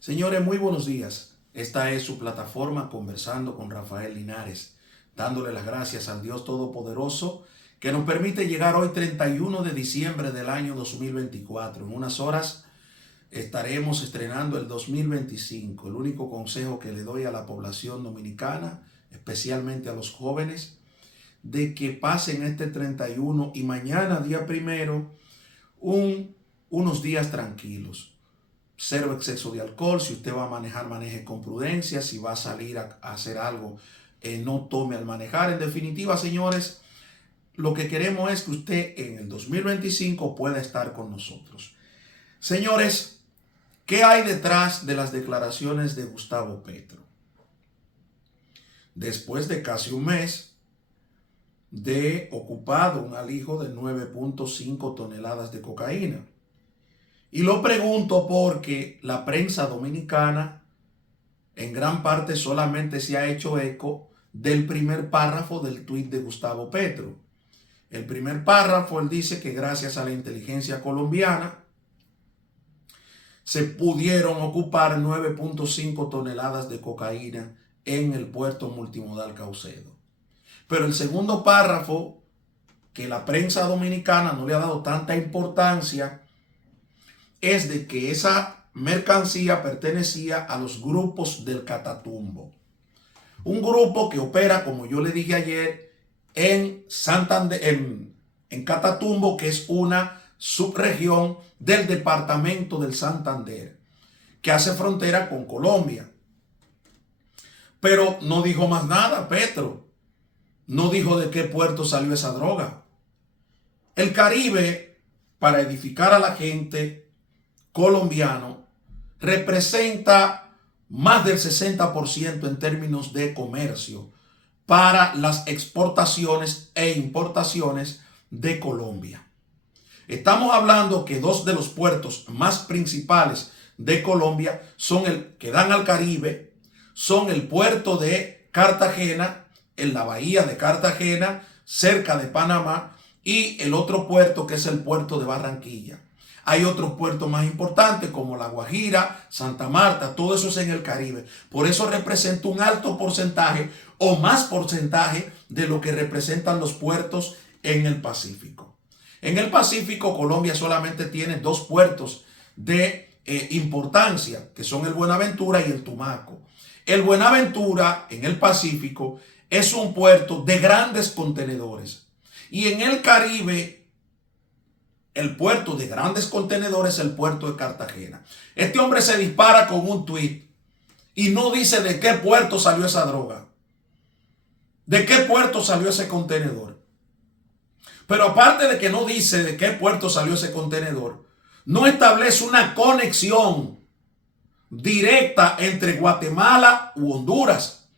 Señores, muy buenos días. Esta es su plataforma Conversando con Rafael Linares, dándole las gracias al Dios Todopoderoso que nos permite llegar hoy 31 de diciembre del año 2024. En unas horas estaremos estrenando el 2025. El único consejo que le doy a la población dominicana, especialmente a los jóvenes, de que pasen este 31 y mañana, día primero, unos días tranquilos. Cero exceso de alcohol. Si usted va a manejar, maneje con prudencia. Si va a salir a hacer algo, no tome al manejar. En definitiva, señores, lo que queremos es que usted en el 2025 pueda estar con nosotros. Señores, ¿qué hay detrás de las declaraciones de Gustavo Petro? Después de casi un mes de ocupado un alijo de 9.5 toneladas de cocaína. Y lo pregunto porque la prensa dominicana en gran parte solamente se ha hecho eco del primer párrafo del tuit de Gustavo Petro. El primer párrafo, él dice que gracias a la inteligencia colombiana se pudieron ocupar 9.5 toneladas de cocaína en el puerto multimodal Caucedo. Pero el segundo párrafo, que la prensa dominicana no le ha dado tanta importancia, es de que esa mercancía pertenecía a los grupos del Catatumbo. Un grupo que opera, como yo le dije ayer, en Santander, en Catatumbo, que es una subregión del departamento del Santander, que hace frontera con Colombia. Pero no dijo más nada, Petro. No dijo de qué puerto salió esa droga. El Caribe, para edificar a la gente colombiano, representa más del 60% en términos de comercio para las exportaciones e importaciones de Colombia. Estamos hablando que dos de los puertos más principales de Colombia son el que dan al Caribe, son el puerto de Cartagena, en la bahía de Cartagena, cerca de Panamá, y el otro puerto que es el puerto de Barranquilla. Hay otros puertos más importantes como La Guajira, Santa Marta, todo eso es en el Caribe. Por eso representa un alto porcentaje o más porcentaje de lo que representan los puertos en el Pacífico. En el Pacífico, Colombia solamente tiene dos puertos de importancia, que son el Buenaventura y el Tumaco. El Buenaventura, en el Pacífico, es un puerto de grandes contenedores. Y en el Caribe, el puerto de grandes contenedores es el puerto de Cartagena. Este hombre se dispara con un tuit y no dice de qué puerto salió esa droga, de qué puerto salió ese contenedor. Pero aparte de que no dice de qué puerto salió ese contenedor, no establece una conexión directa entre Guatemala u Honduras.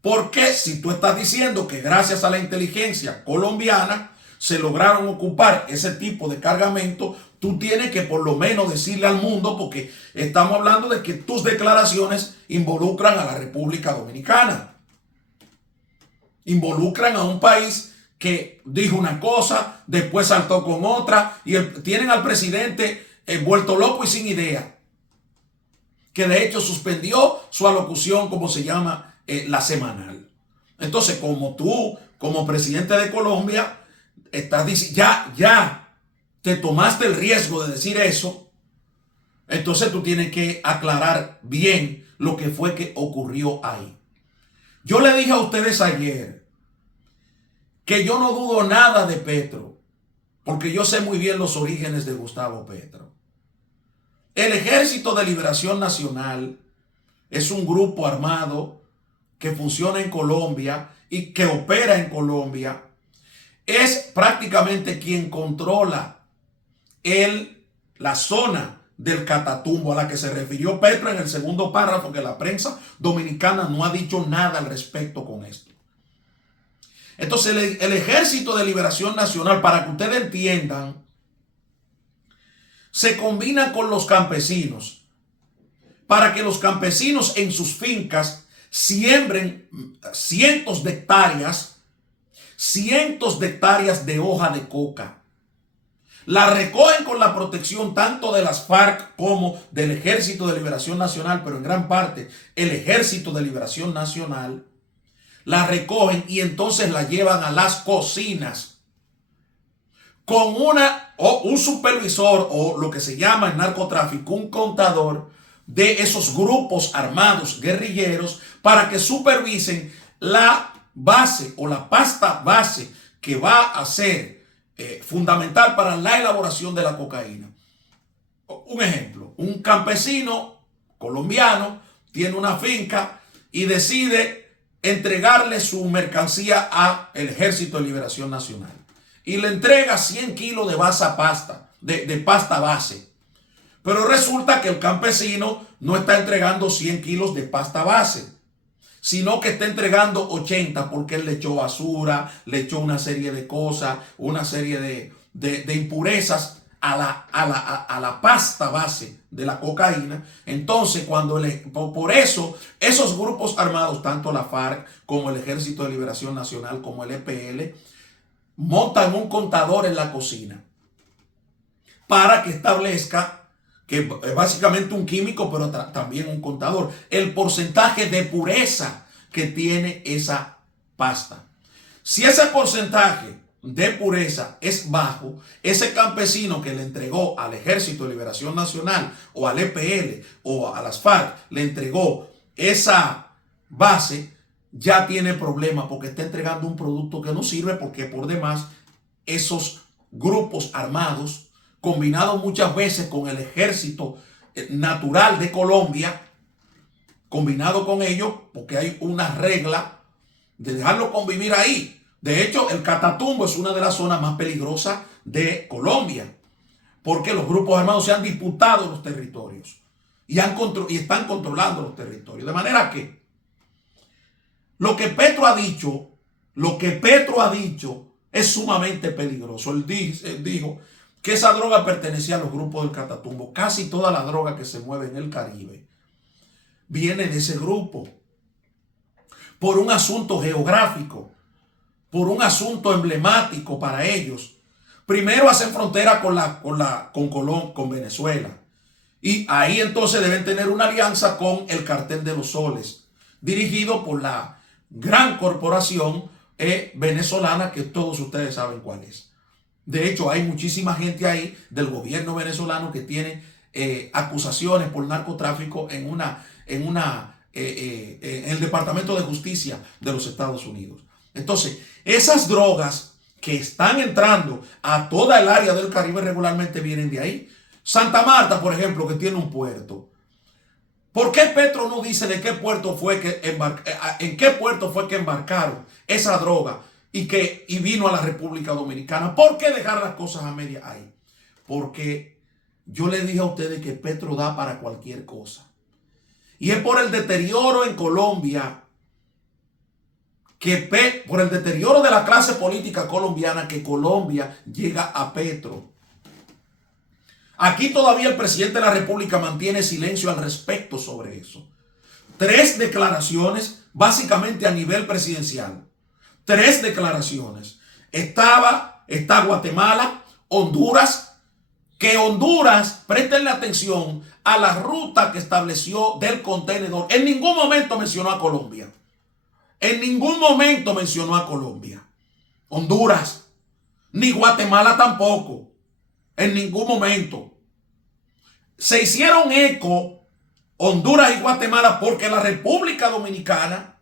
Porque si tú estás diciendo que gracias a la inteligencia colombiana se lograron ocupar ese tipo de cargamento, tú tienes que por lo menos decirle al mundo, porque estamos hablando de que tus declaraciones involucran a la República Dominicana. Involucran a un país que dijo una cosa, después saltó con otra, y tienen al presidente vuelto loco y sin idea, que de hecho suspendió su alocución, como se llama, la semanal. Entonces, como tú, como presidente de Colombia, estás diciendo, ya te tomaste el riesgo de decir eso, entonces tú tienes que aclarar bien lo que fue que ocurrió ahí. Yo le dije a ustedes ayer que yo no dudo nada de Petro, porque yo sé muy bien los orígenes de Gustavo Petro. El Ejército de Liberación Nacional es un grupo armado que funciona en Colombia y que opera en Colombia. Es prácticamente quien controla la zona del Catatumbo a la que se refirió Petro en el segundo párrafo, que la prensa dominicana no ha dicho nada al respecto con esto. Entonces el Ejército de Liberación Nacional, para que ustedes entiendan, se combina con los campesinos para que los campesinos en sus fincas siembren cientos de hectáreas de hoja de coca. la recogen con la protección tanto de las FARC como del Ejército de Liberación Nacional, pero en gran parte el Ejército de Liberación Nacional, la recogen y entonces la llevan a las cocinas con un supervisor o lo que se llama en narcotráfico, un contador de esos grupos armados guerrilleros para que supervisen la base o la pasta base que va a ser fundamental para la elaboración de la cocaína. Un ejemplo, un campesino colombiano tiene una finca y decide entregarle su mercancía al Ejército de Liberación Nacional y le entrega 100 kilos de pasta base. Pero resulta que el campesino no está entregando 100 kilos de pasta base, sino que está entregando 80 porque él le echó basura, le echó una serie de cosas, una serie de impurezas a la pasta base de la cocaína. Entonces, por eso, esos grupos armados, tanto la FARC como el Ejército de Liberación Nacional, como el EPL, montan un contador en la cocina para que establezca, que es básicamente un químico, pero también un contador, el porcentaje de pureza que tiene esa pasta. Si ese porcentaje de pureza es bajo, ese campesino que le entregó al Ejército de Liberación Nacional o al EPL o a las FARC, le entregó esa base, ya tiene problemas porque está entregando un producto que no sirve, porque por demás esos grupos armados, combinados muchas veces con el ejército natural de Colombia, combinado con ellos, porque hay una regla de dejarlo convivir ahí. De hecho, el Catatumbo es una de las zonas más peligrosas de Colombia, porque los grupos armados se han disputado los territorios y están controlando los territorios. De manera que lo que Petro ha dicho es sumamente peligroso. Él dijo que esa droga pertenecía a los grupos del Catatumbo. Casi toda la droga que se mueve en el Caribe viene de ese grupo, por un asunto geográfico, por un asunto emblemático para ellos. Primero hacen frontera con Venezuela, y ahí entonces deben tener una alianza con el Cartel de los Soles, dirigido por la gran corporación venezolana que todos ustedes saben cuál es. De hecho, hay muchísima gente ahí del gobierno venezolano que tiene acusaciones por narcotráfico en el Departamento de Justicia de los Estados Unidos. Entonces, esas drogas que están entrando a toda el área del Caribe regularmente vienen de ahí. Santa Marta, por ejemplo, que tiene un puerto. ¿Por qué Petro no dice de qué puerto en qué puerto fue que embarcaron esa droga y vino a la República Dominicana? ¿Por qué dejar las cosas a media ahí? Porque yo le dije a ustedes que Petro da para cualquier cosa. Y es por el deterioro en Colombia, por el deterioro de la clase política colombiana, que Colombia llega a Petro. Aquí todavía el presidente de la República mantiene silencio al respecto sobre eso. 3 declaraciones, básicamente a nivel presidencial. 3 declaraciones. Está Guatemala, Honduras, que Honduras, préstenle atención a la ruta que estableció del contenedor. En ningún momento mencionó a Colombia. En ningún momento mencionó a Colombia. Honduras, ni Guatemala tampoco. En ningún momento. Se hicieron eco Honduras y Guatemala porque la República Dominicana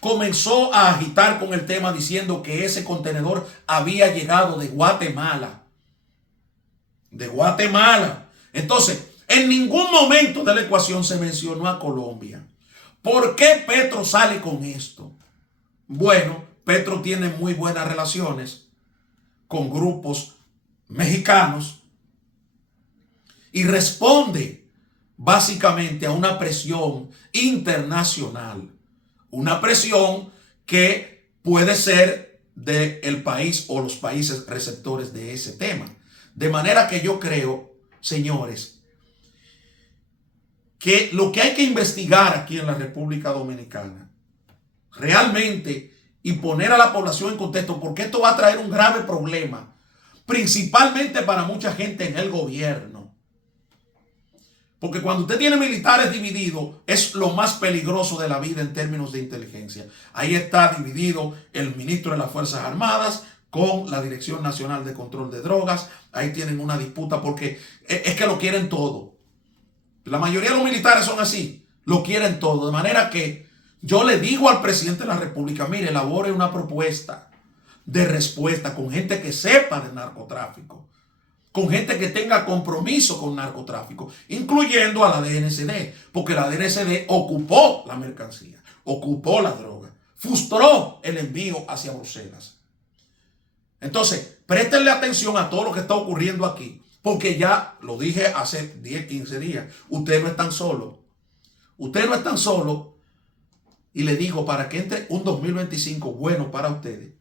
comenzó a agitar con el tema diciendo que ese contenedor había llegado de Guatemala. De Guatemala. Entonces, en ningún momento de la ecuación se mencionó a Colombia. ¿Por qué Petro sale con esto? Bueno, Petro tiene muy buenas relaciones con grupos mexicanos y responde básicamente a una presión internacional, una presión que puede ser del país o los países receptores de ese tema. De manera que yo creo, señores, que lo que hay que investigar aquí en la República Dominicana realmente, y poner a la población en contexto, porque esto va a traer un grave problema principalmente para mucha gente en el gobierno. Porque cuando usted tiene militares divididos, es lo más peligroso de la vida en términos de inteligencia. Ahí está dividido el ministro de las Fuerzas Armadas con la Dirección Nacional de Control de Drogas. Ahí tienen una disputa porque es que lo quieren todo. La mayoría de los militares son así, lo quieren todo. De manera que yo le digo al presidente de la República, mire, elabore una propuesta de respuesta con gente que sepa de narcotráfico, con gente que tenga compromiso con narcotráfico, incluyendo a la DNCD, porque la DNCD ocupó la mercancía, ocupó la droga, frustró el envío hacia Bruselas. Entonces, préstenle atención a todo lo que está ocurriendo aquí, porque ya lo dije hace 10, 15 días, ustedes no están solos. Ustedes no están solos. Y le digo, para que entre un 2025 bueno para ustedes,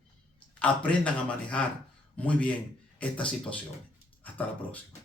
aprendan a manejar muy bien esta situación. Hasta la próxima.